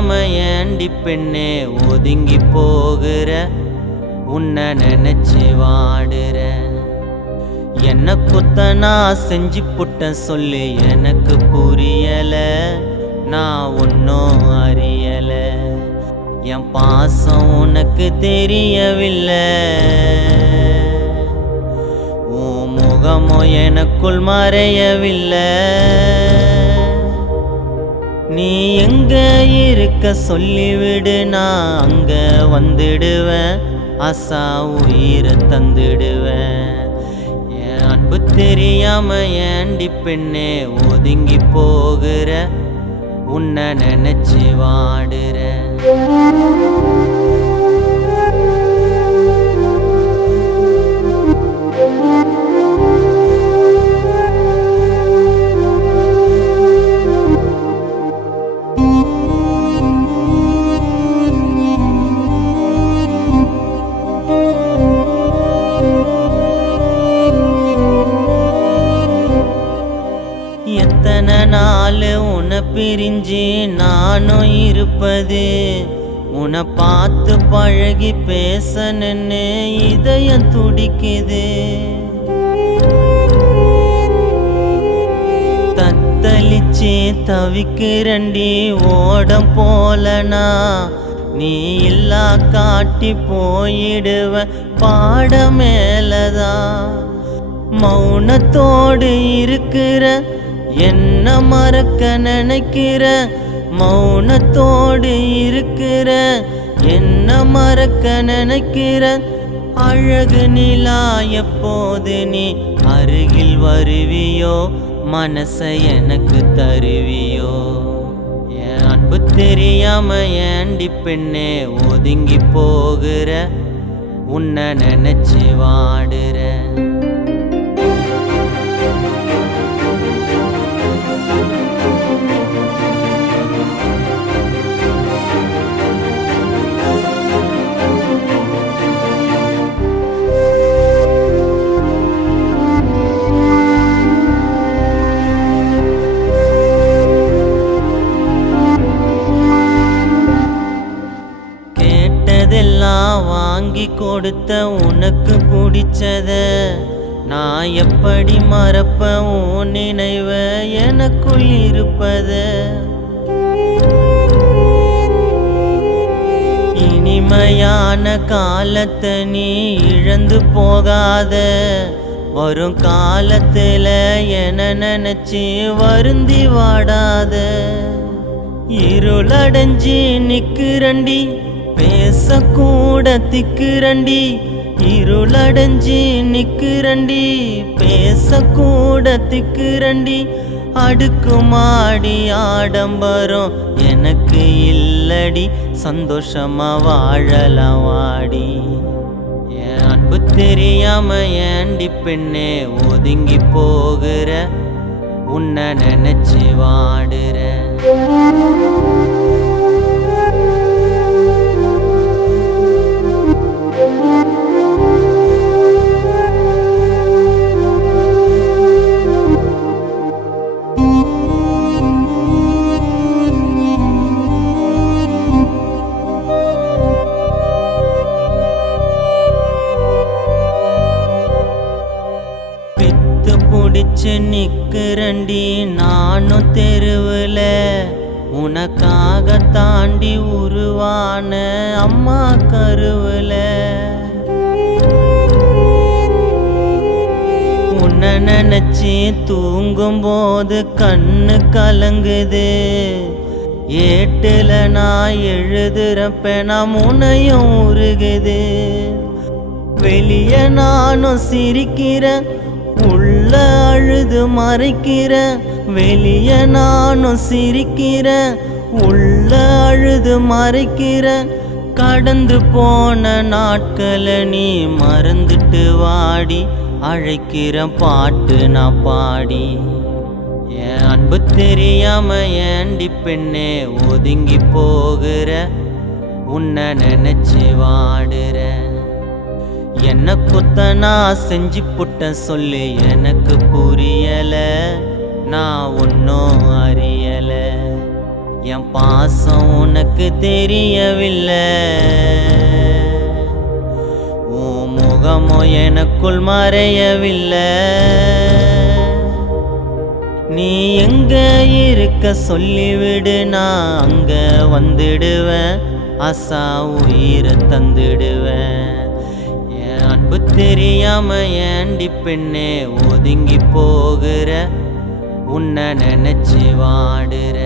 தெரியாம ஏண்டி பெண்ணே ஒதுங்கி போகிற, உன்னை நினைச்சு வாடுற. என்ன குத்த நான் செஞ்சு புட்ட சொல்லி எனக்கு புரியல, நான் ஒன்னும் அறியல. என் பாசம் உனக்கு தெரியவில்லை, உன் முகமோ எனக்குள் மறையவில்லை. நீ எங்க இருக்க சொல்லிவிடு, நான் அங்க வந்துடுவேன், ஆசா உயிரை தந்துடுவேன். என் அன்பு தெரியாம ஏண்டி பெண்ணே ஒதுங்கி போகிற, உன்னை நினைச்சு வாடுற. எத்தனை நாள் உன்னை பிரிஞ்சு நானும் இருப்பது, உன்னை பார்த்து பழகி பேசணுன்னு இதயம் துடிக்குது. தத்தளிச்சு தவிக்கிறண்டி ஓடம் போலனா, நீ இல்லா காட்டி போயிடுவ பாட மேலதான். மௌனத்தோடு இருக்கிற என்ன மறக்க நினைக்கிற, மௌனத்தோடு இருக்கிற என்ன மறக்க நினைக்கிற. அழகு நிலா எப்போது நீ அருகில் வருவியோ, மனசை எனக்கு தருவியோ. என் அன்பு தெரியாம ஏண்டி பெண்ணே ஒதுங்கி போகிற, உன்னை நினைச்சு வாடுற. கேட்டதெல்லாம் வாங்கி கொடுத்த உனக்கு பிடிச்சத, நான் எப்படி மறப்ப உன் நினைவ எனக்குள் இருப்பத. இனிமையான காலத்தை நீ இழந்து போகாத, வரும் காலத்துல என நினைச்சு வருந்தி வாடாத. இருளடைஞ்சி நிக்கிறண்டி, பேசக்கூட திக்குரண்டி. இருளடைஞ்சி நிக்கிறண்டி, பேசக்கூட திக்குரண்டி. அடுக்குமாடி ஆடம்பரம் எனக்கு இல்லடி, சந்தோஷமா வாழலாம் வாடி. என் அன்பு தெரியாம ஏண்டி பெண்ணே ஒதுங்கி போகிற, உன்னை நினைச்சு வாடுற. பிடிச்சு நிக்கிறண்டி நானும் தெருவுல, உனக்காக தாண்டி உருவான அம்மா கருவுல. உன்னை நினைச்சு தூங்கும் போது கண்ணு கலங்குது, ஏட்டுல நான் எழுதுறப்ப நான் முனையும் உருகுது. வெளிய நானும் சிரிக்கிறேன், உள்ள அழுது மறைக்கிற. வெளிய நானும் சிரிக்கிற, உள்ள அழுது மறைக்கிற. கடந்து போன நாட்களை நீ மறந்துட்டு வாடி, அழைக்கிற பாட்டு நான் பாடி. என் அன்பு தெரியாம ஏண்டி பெண்ணே ஒதுங்கி போகிற, உன்னை நினைச்சு வாடுற. என்ன குத்த நான் செஞ்சு புட்ட சொல்லி எனக்கு புரியல, நான் ஒன்னும் அறியல. என் பாசம் உனக்கு தெரியவில்லை. உன் முகமோ எனக்குள் மறையவில்லை. நீ எங்க இருக்க சொல்லிவிடு, நான் அங்க வந்துடுவேன். ஆசா உயிரை தந்துடுவேன். என் அன்பு தெரியாம ஏண்டி பெண்ணே ஒதுங்கி போகிற, உன்னை நினைச்சு வாடுற.